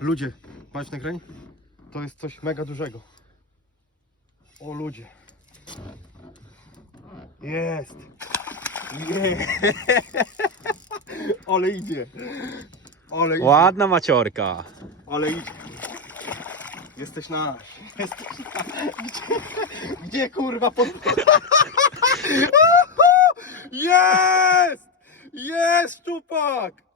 Ludzie, patrz nagrań? To jest coś mega dużego. O ludzie. Jest. Jest. Ale idzie. Ale idzie. Ładna maciorka. Ale idzie. Jesteś nasz. Jesteś nasz. Gdzie kurwa pod... Jest! Jest szczupak!